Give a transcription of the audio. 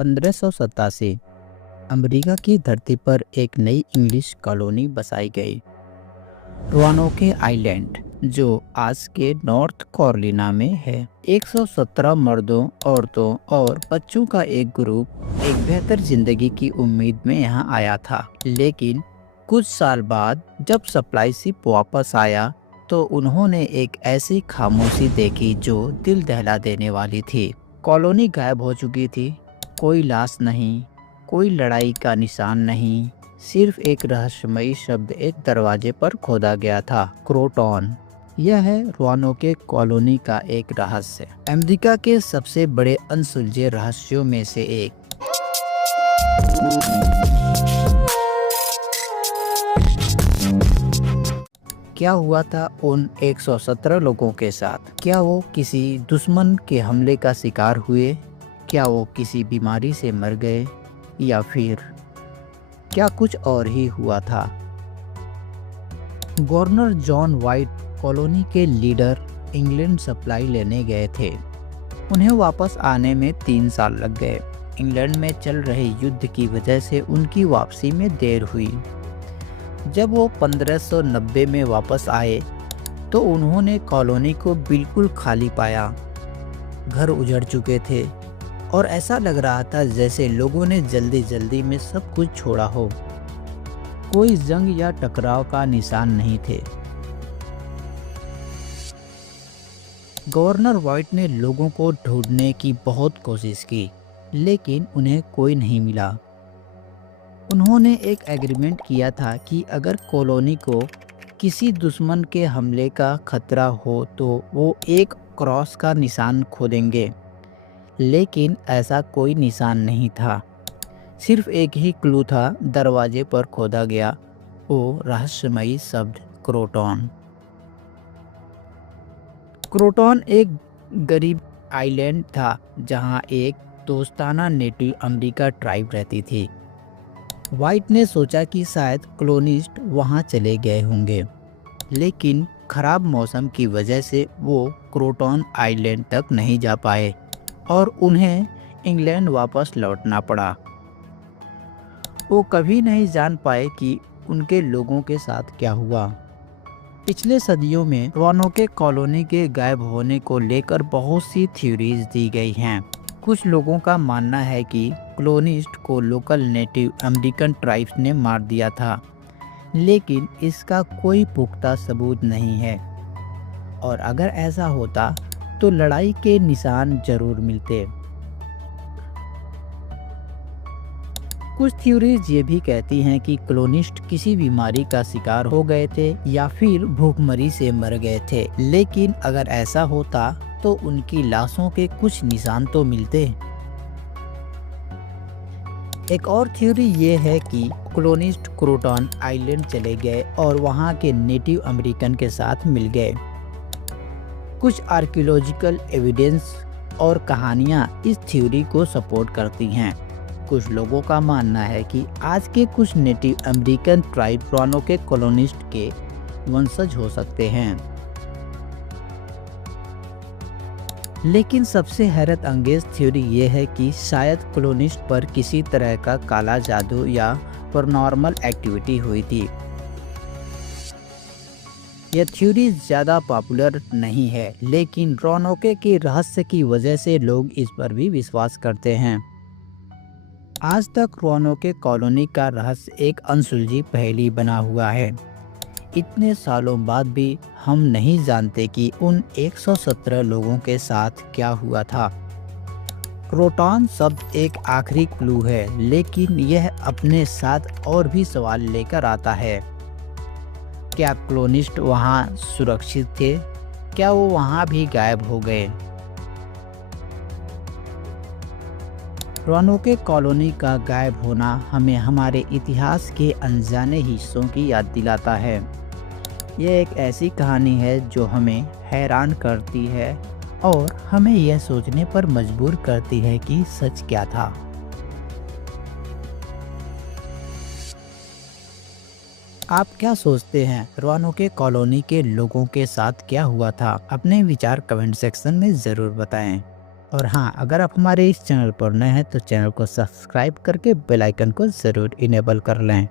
1587 America की धरती पर एक नई इंग्लिश कॉलोनी बसाई गई, रोआनोके आइलैंड, जो आज के नॉर्थ कैरोलिना में है। 117 मर्दों, औरतों और बच्चों का एक ग्रुप एक बेहतर जिंदगी की उम्मीद में यहाँ आया था। लेकिन कुछ साल बाद जब सप्लाई शिप वापस आया तो उन्होंने एक ऐसी खामोशी देखी जो दिल दहला देने वाली थी। कॉलोनी गायब हो चुकी थी। कोई लाश नहीं, कोई लड़ाई का निशान नहीं, सिर्फ एक रहस्यमयी शब्द एक दरवाजे पर खोदा गया था, क्रोटॉन। यह है रोआनोके कॉलोनी का एक रहस्य, अमेरिका के सबसे बड़े अनसुलझे रहस्यों में से एक। क्या हुआ था उन 117 लोगों के साथ? क्या वो किसी दुश्मन के हमले का शिकार हुए? क्या वो किसी बीमारी से मर गए? या फिर क्या कुछ और ही हुआ था? गवर्नर जॉन वाइट कॉलोनी के लीडर इंग्लैंड सप्लाई लेने गए थे। उन्हें वापस आने में 3 साल लग गए। इंग्लैंड में चल रहे युद्ध की वजह से उनकी वापसी में देर हुई। जब वो 1590 में वापस आए तो उन्होंने कॉलोनी को बिल्कुल खाली पाया। घर उजड़ चुके थे और ऐसा लग रहा था जैसे लोगों ने जल्दी जल्दी में सब कुछ छोड़ा हो। कोई जंग या टकराव का निशान नहीं थे। गवर्नर व्हाइट ने लोगों को ढूंढने की बहुत कोशिश की, लेकिन उन्हें कोई नहीं मिला। उन्होंने एक एग्रीमेंट किया था कि अगर कॉलोनी को किसी दुश्मन के हमले का खतरा हो तो वो एक क्रॉस का निशान खोदेंगे, लेकिन ऐसा कोई निशान नहीं था। सिर्फ एक ही क्लू था, दरवाजे पर खोदा गया वो रहस्यमयी शब्द, क्रोटॉन। क्रोटॉन एक गरीब आइलैंड था जहां एक दोस्ताना नेटिव अमेरिका ट्राइब रहती थी। वाइट ने सोचा कि शायद कॉलोनिस्ट वहां चले गए होंगे, लेकिन खराब मौसम की वजह से वो क्रोटॉन आइलैंड तक नहीं जा पाए और उन्हें इंग्लैंड वापस लौटना पड़ा। वो कभी नहीं जान पाए कि उनके लोगों के साथ क्या हुआ। पिछले सदियों में रोआनोके कॉलोनी के गायब होने को लेकर बहुत सी थ्योरीज दी गई हैं। कुछ लोगों का मानना है कि कॉलोनिस्ट को लोकल नेटिव अमेरिकन ट्राइब्स ने मार दिया था, लेकिन इसका कोई पुख्ता सबूत नहीं है। और अगर ऐसा होता तो लड़ाई के निशान जरूर मिलते। कुछ थ्योरीज ये भी कहती हैं कि कॉलोनिस्ट किसी बीमारी का शिकार हो गए थे या फिर भूखमरी से मर गए थे, लेकिन अगर ऐसा होता तो उनकी लाशों के कुछ निशान तो मिलते। एक और थ्योरी ये है कि कॉलोनिस्ट क्रोटॉन आइलैंड चले गए और वहाँ के नेटिव अमेरिकन के साथ मिल गए। कुछ आर्कियोलॉजिकल एविडेंस और कहानियाँ इस थ्योरी को सपोर्ट करती हैं। कुछ लोगों का मानना है कि आज के कुछ नेटिव अमेरिकन ट्राइब रोआनोके कॉलोनिस्ट के वंशज हो सकते हैं। लेकिन सबसे हैरत अंगेज थ्योरी ये है कि शायद कॉलोनिस्ट पर किसी तरह का काला जादू या पैरानॉर्मल एक्टिविटी हुई थी। यह थ्योरी ज़्यादा पॉपुलर नहीं है, लेकिन रोआनोके के रहस्य की वजह से लोग इस पर भी विश्वास करते हैं। आज तक रोआनोके कॉलोनी का रहस्य एक अनसुलझी पहेली बना हुआ है। इतने सालों बाद भी हम नहीं जानते कि उन 117 लोगों के साथ क्या हुआ था। क्रोटॉन शब्द एक आखिरी क्लू है, लेकिन यह अपने साथ और भी सवाल लेकर आता है। क्या कॉलोनिस्ट वहां सुरक्षित थे? क्या वो वहां भी गायब हो गए? रोआनोके कॉलोनी का गायब होना हमें हमारे इतिहास के अनजाने हिस्सों की याद दिलाता है। यह एक ऐसी कहानी है जो हमें हैरान करती है और हमें यह सोचने पर मजबूर करती है कि सच क्या था। आप क्या सोचते हैं, रोआनोके कॉलोनी के लोगों के साथ क्या हुआ था? अपने विचार कमेंट सेक्शन में ज़रूर बताएं। और हाँ, अगर आप हमारे इस चैनल पर नए हैं तो चैनल को सब्सक्राइब करके बेल आइकन को ज़रूर इनेबल कर लें।